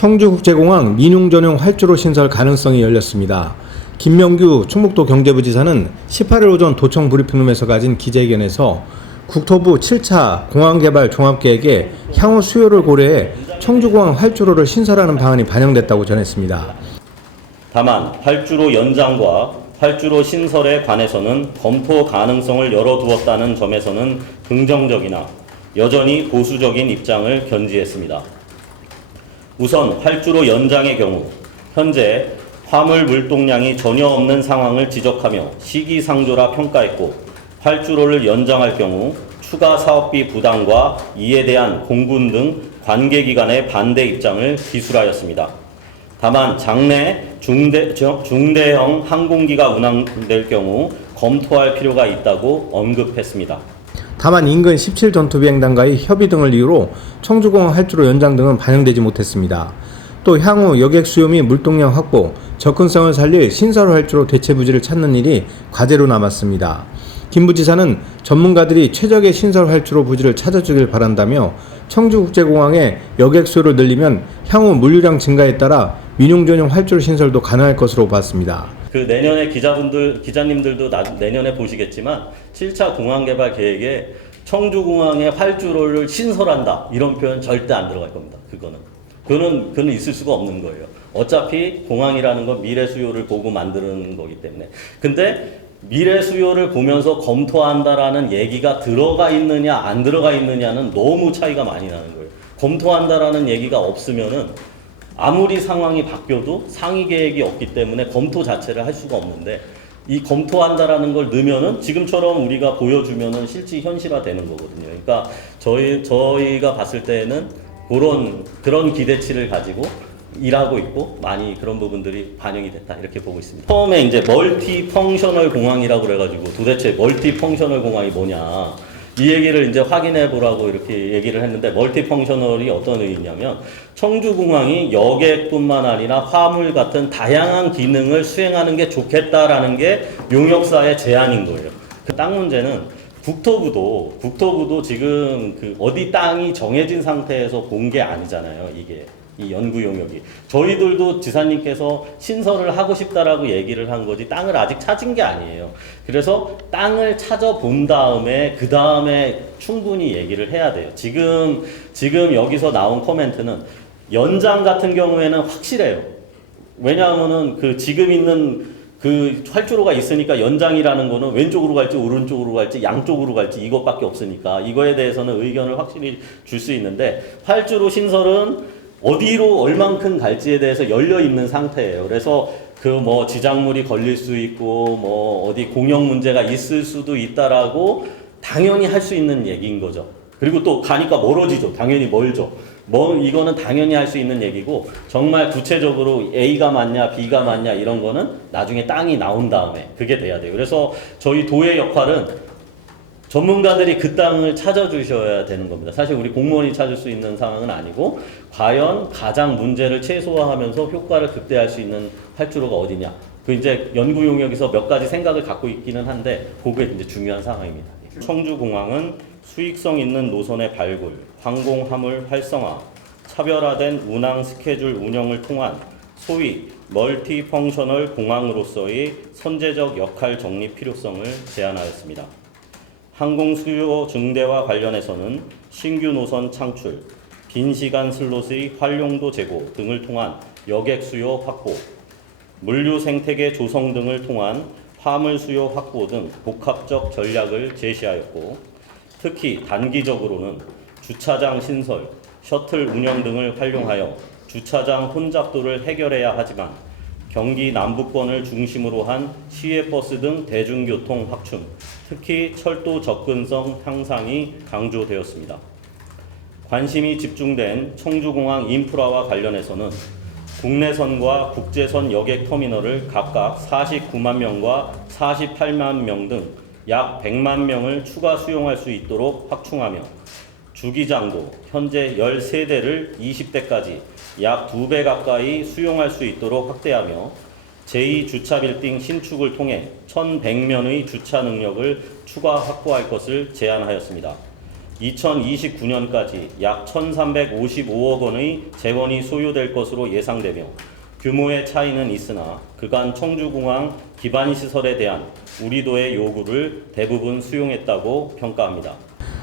청주국제공항 민용 전용 활주로 신설 가능성이 열렸습니다. 김명규 충북도 경제부지사는 18일 오전 도청 브리핑룸에서 가진 기자회견에서 국토부 7차 공항개발 종합계획에 향후 수요를 고려해 청주공항 활주로를 신설하는 방안이 반영됐다고 전했습니다. 다만 활주로 연장과 활주로 신설에 관해서는 검토 가능성을 열어두었다는 점에서는 긍정적이나 여전히 보수적인 입장을 견지했습니다. 우선 활주로 연장의 경우 현재 화물 물동량이 전혀 없는 상황을 지적하며 시기상조라 평가했고, 활주로를 연장할 경우 추가 사업비 부담과 이에 대한 공군 등 관계기관의 반대 입장을 기술하였습니다. 다만 장내 중대형 항공기가 운항될 경우 검토할 필요가 있다고 언급했습니다. 다만 인근 17전투비행단과의 협의 등을 이유로 청주공항 활주로 연장 등은 반영되지 못했습니다. 또 향후 여객 수요 및 물동량 확보, 접근성을 살릴 신설 활주로 대체 부지를 찾는 일이 과제로 남았습니다. 김 부지사는 전문가들이 최적의 신설 활주로 부지를 찾아주길 바란다며 청주국제공항의 여객 수요를 늘리면 향후 물류량 증가에 따라 민용 전용 활주로 신설도 가능할 것으로 봤습니다. 내년에 기자님들도 내년에 보시겠지만 7차 공항개발 계획에 청주공항의 활주로를 신설한다 이런 표현 절대 안 들어갈 겁니다. 그거는 있을 수가 없는 거예요. 어차피 공항이라는 건 미래 수요를 보고 만드는 거기 때문에. 근데 미래 수요를 보면서 검토한다라는 얘기가 들어가 있느냐 안 들어가 있느냐는 너무 차이가 많이 나는 거예요. 검토한다라는 얘기가 없으면은 아무리 상황이 바뀌어도 상위 계획이 없기 때문에 검토 자체를 할 수가 없는데, 이 검토한다라는 걸 넣으면은 지금처럼 우리가 보여주면은 실제 현실화 되는 거거든요. 그러니까 저희가 봤을 때는 그런 기대치를 가지고 일하고 있고 많이 그런 부분들이 반영이 됐다 이렇게 보고 있습니다. 처음에 이제 멀티 펑셔널 공항이라고 그래가지고 도대체 멀티 펑셔널 공항이 뭐냐 이 얘기를 이제 확인해 보라고 이렇게 얘기를 했는데, 멀티 펑셔널이 어떤 의미냐면 청주공항이 여객뿐만 아니라 화물 같은 다양한 기능을 수행하는 게 좋겠다라는 게 용역사의 제안인 거예요. 그 땅 문제는 국토부도 지금 어디 땅이 정해진 상태에서 본 게 아니잖아요. 이게 이 연구 용역이. 저희들도 지사님께서 신설을 하고 싶다라고 얘기를 한 거지 땅을 아직 찾은 게 아니에요. 그래서 땅을 찾아본 다음에 그 다음에 충분히 얘기를 해야 돼요. 지금 여기서 나온 코멘트는 연장 같은 경우에는 확실해요. 왜냐하면은 지금 있는 활주로가 있으니까 연장이라는 거는 왼쪽으로 갈지 오른쪽으로 갈지 양쪽으로 갈지 이것밖에 없으니까 이거에 대해서는 의견을 확실히 줄 수 있는데, 활주로 신설은 어디로 얼만큼 갈지에 대해서 열려 있는 상태예요. 그래서 지작물이 걸릴 수 있고 어디 공영 문제가 있을 수도 있다라고 당연히 할 수 있는 얘기인 거죠. 그리고 또 가니까 멀어지죠. 당연히 멀죠. 이거는 당연히 할 수 있는 얘기고, 정말 구체적으로 A가 맞냐 B가 맞냐 이런 거는 나중에 땅이 나온 다음에 그게 돼야 돼요. 그래서 저희 도의 역할은 전문가들이 그 땅을 찾아주셔야 되는 겁니다. 사실 우리 공무원이 찾을 수 있는 상황은 아니고, 과연 가장 문제를 최소화하면서 효과를 극대화할 수 있는 활주로가 어디냐. 이제 연구 용역에서 몇 가지 생각을 갖고 있기는 한데, 그게 이제 중요한 상황입니다. 청주공항은 수익성 있는 노선의 발굴, 항공 화물 활성화, 차별화된 운항 스케줄 운영을 통한 소위 멀티 펑셔널 공항으로서의 선제적 역할 정립 필요성을 제안하였습니다. 항공 수요 증대와 관련해서는 신규 노선 창출, 빈 시간 슬롯의 활용도 제고 등을 통한 여객 수요 확보, 물류 생태계 조성 등을 통한 화물 수요 확보 등 복합적 전략을 제시하였고, 특히 단기적으로는 주차장 신설, 셔틀 운영 등을 활용하여 주차장 혼잡도를 해결해야 하지만 경기 남부권을 중심으로 한 시외버스 등 대중교통 확충, 특히 철도 접근성 향상이 강조되었습니다. 관심이 집중된 청주공항 인프라와 관련해서는 국내선과 국제선 여객터미널을 각각 49만 명과 48만 명 등 약 100만 명을 추가 수용할 수 있도록 확충하며, 주기장도 현재 13대를 20대까지 약 2배 가까이 수용할 수 있도록 확대하며, 제2주차빌딩 신축을 통해 1,100면의 주차 능력을 추가 확보할 것을 제안하였습니다. 2029년까지 약 1,355억 원의 재원이 소요될 것으로 예상되며 규모의 차이는 있으나 그간 청주공항 기반 시설에 대한 우리도의 요구를 대부분 수용했다고 평가합니다.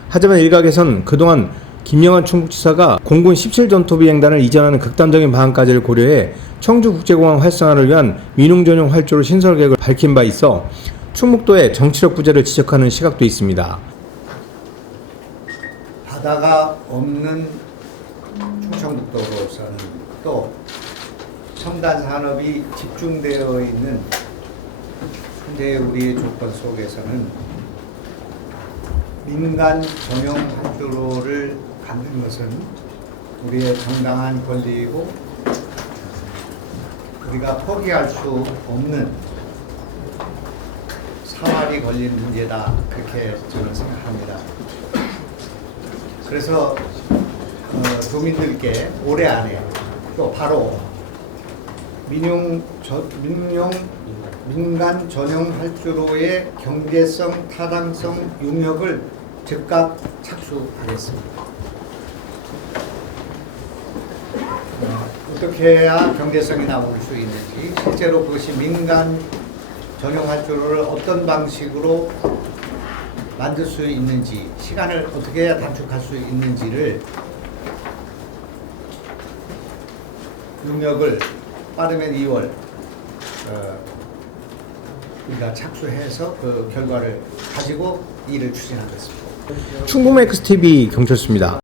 하지만 일각에선 그동안 김영환 충북지사가 공군 17 전투비행단을 이전하는 극단적인 방안까지를 고려해 청주국제공항 활성화를 위한 민용 전용 활주로 신설 계획을 밝힌 바 있어 충북도의 정치력 부재를 지적하는 시각도 있습니다. 바다가 없는 충청북도로서는 또 첨단 산업이 집중되어 있는 현재 우리의 조건 속에서는 민간 전용 활주로를 갖는 것은 우리의 정당한 권리이고 우리가 포기할 수 없는 사활이 걸린 문제다, 그렇게 저는 생각합니다. 그래서 도민들께 올해 안에 또 바로 민간 전용 활주로의 경제성, 타당성, 용역을 즉각 착수하겠습니다. 어떻게 해야 경제성이 나올 수 있는지, 실제로 그것이 민간 전용 활주로를 어떤 방식으로 만들 수 있는지, 시간을 어떻게 해야 단축할 수 있는지를 용역을 빠르면 2월 우리가 착수해서 그 결과를 가지고 일을 추진하겠습니다. 충북맥스TV 경철수입니다.